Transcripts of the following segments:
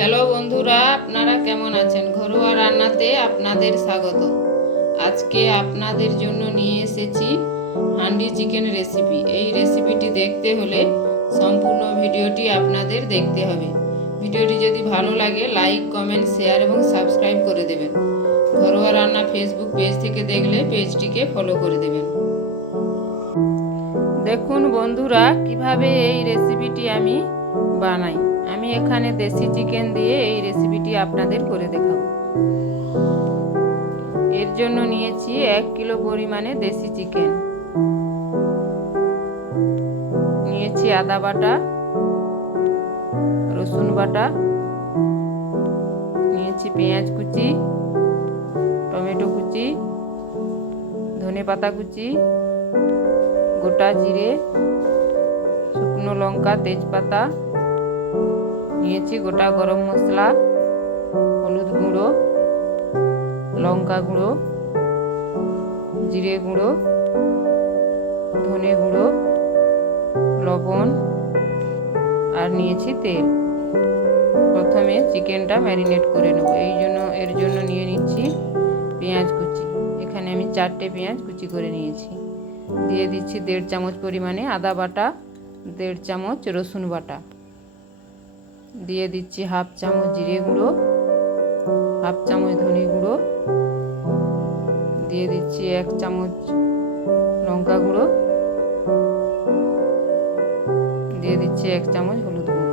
Hello বন্ধুরা, আপনারা কেমন আছেন? ঘরোয়া রান্নাতে আপনাদের স্বাগত। আজকে আপনাদের জন্য নিয়ে এসেছি হান্ডি চিকেন রেসিপি। এই রেসিপিটি দেখতে হলে সম্পূর্ণ ভিডিওটি আপনাদের দেখতে হবে। ভিডিওটি যদি ভালো লাগে লাইক, কমেন্ট, শেয়ার এবং সাবস্ক্রাইব করে দেবেন। ঘরোয়া রান্না ফেসবুক পেজ থেকে দেখলে পেজটিকে ফলো করে দেবেন। দেখুন বন্ধুরা, কিভাবে এই রেসিপিটি আমি বানাই। আমি এখানে দেশি চিকেন দিয়ে এই রেসিপিটি আপনাদের করে দেখাবো। এর জন্য নিয়েছি 1 কিলো পরিমাণে দেশি চিকেন, নিয়েছি আদা বাটা, রসুন বাটা, নিয়েছি পেঁয়াজ কুচি, টমেটো কুচি, ধনেপাতা কুচি, গোটা জিরে, শুকনো লঙ্কা, তেজপাতা, নিয়েছি গোটা গরম মশলা, হলুদ গুঁড়ো, লঙ্কা গুঁড়ো, জিরে গুঁড়ো, ধনে গুঁড়ো, লবণ আর নিয়েছি তেল। প্রথমে চিকেনটা ম্যারিনেট করে নেব। এর জন্য নিয়ে নিচ্ছি পেঁয়াজ কুচি। এখানে আমি 4টে পেঁয়াজ কুচি করে নিয়েছি। দিয়ে দিচ্ছি 1.5 চামচ পরিমাণে আদা বাটা, 1.5 চামচ রসুন বাটা, দিয়ে দিচ্ছি 1/2 চামচ জিরে গুঁড়ো, 1/2 চামচ ধনে গুঁড়ো, দিয়ে দিচ্ছি 1 চামচ লঙ্কা গুঁড়ো, দিয়ে দিচ্ছি 1 চামচ হলুদ গুঁড়ো,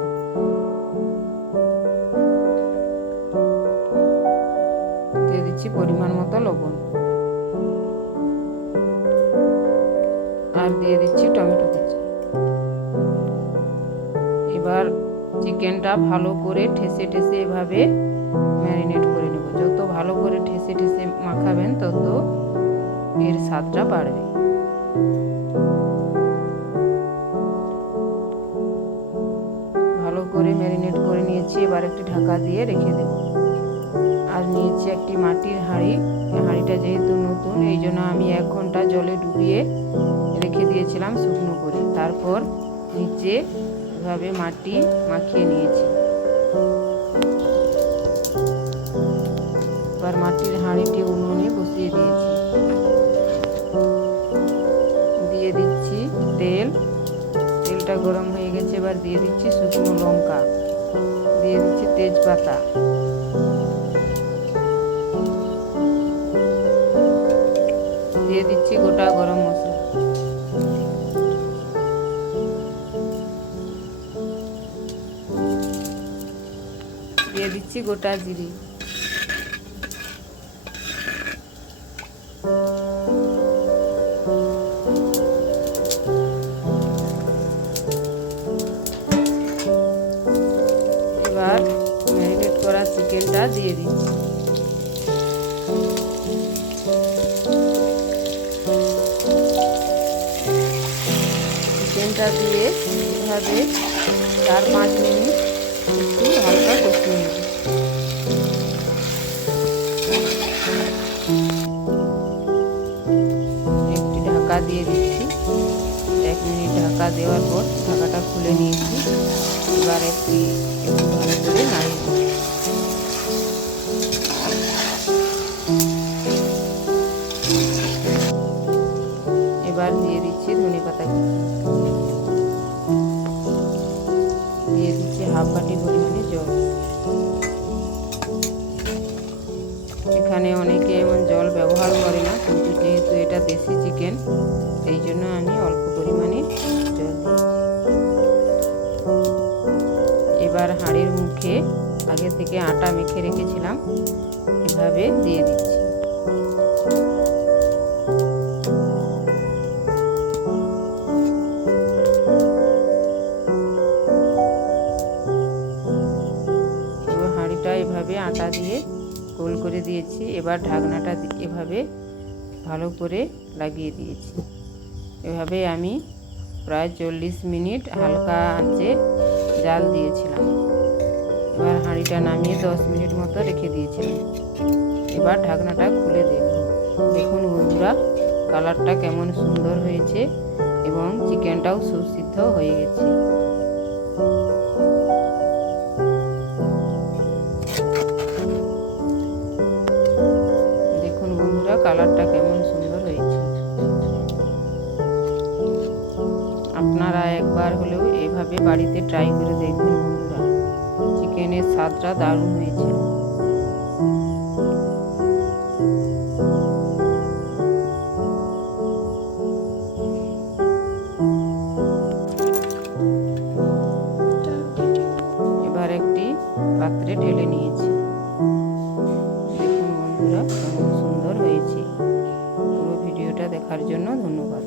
দিয়ে দিচ্ছি পরিমাণ মতো লবণ, আর দিয়ে দিচ্ছি টমেটো কুচি। এবার চিকেনটা ভালো করে ঠেসে ঠেসে এভাবে ম্যারিনেট করে নেব। যত ভালো করে ঠেসে ঠেসে মাখাবেন তত এর স্বাদটা বাড়বে। ভালো করে ম্যারিনেট করে নিয়েছি। এবার একটি ঢাকা দিয়ে রেখে দেব। আর নিয়েছি একটি মাটির হাঁড়ি। হাঁড়িটা যেহেতু নতুন, এই জন্য আমি 1 ঘন্টা জলে ডুবিয়ে রেখে দিয়েছিলাম শুকনো করে। তারপর নিচে এভাবে মাটি মাখিয়ে নিয়েছি। এবার মাটির হাঁড়িটি উনুনে বসিয়ে দিয়েছি। দিয়ে দিচ্ছি তেল। তেলটা গরম হয়ে গেছে। এবার দিয়ে দিচ্ছি শুকনো লঙ্কা, দিয়ে দিচ্ছি তেজপাতা, দিয়ে দিচ্ছি গোটা গরম মশলা, দিয়ে দিচ্ছি গোটা জিরে, এবার ম্যারিনেট করা চিকেনটা দিয়ে দিচ্ছি। চিকেনটা দিয়ে এভাবে 4-5 মিনিট একটু হালকা কষিয়ে নেব। একটি ঢাকা দিয়ে দিচ্ছি। 1 মিনিট ঢাকা দেওয়ার পর ঢাকাটা খুলে নিয়েছি। এবার একটু ভালো করে নাড়িয়ে দেব। এবার দিয়ে দিচ্ছি ধনেপাতা কুচি, দিয়ে দিচ্ছি 1/2 বাটি পরিমাণে জল। এখানে অনেকে এমন জল ব্যবহার করে না, কিন্তু যেহেতু এটা দেশি চিকেন, এই জন্য আমি অল্প পরিমাণে জল দিয়েছি। এবার হাঁড়ির মুখে আগে থেকে আটা মেখে রেখেছিলাম, এভাবে দিয়ে দিচ্ছি। এবার হাঁড়িটা এভাবে আটা দিয়ে গোল করে দিয়েছি। এবার ঢাকনাটা এভাবে ভালো করে লাগিয়ে দিয়েছি। এভাবে আমি প্রায় 40 মিনিট হালকা আঁচে জাল দিয়েছিলাম। এবার হাঁড়িটা নামিয়ে 10 মিনিট মতো রেখে দিয়েছিলাম। এবার ঢাকনাটা খুলে দেব। দেখুন বন্ধুরা, কালারটা কেমন সুন্দর হয়েছে এবং চিকেনটাও সুসিদ্ধ হয়ে গেছে। কালারটা কেমন সুন্দর হয়েছে। আপনারা একবার হলেও এভাবে বাড়িতে ট্রাই করে দেখবেন বন্ধুরা, চিকেনের স্বাদটা দারুণ হয়েছে। এবার একটি পাত্রে ঢেলে নিয়েছি। দেখুন বন্ধুরা কেমন সুন্দর হয়েছে। পুরো ভিডিওটা দেখার জন্য ধন্যবাদ।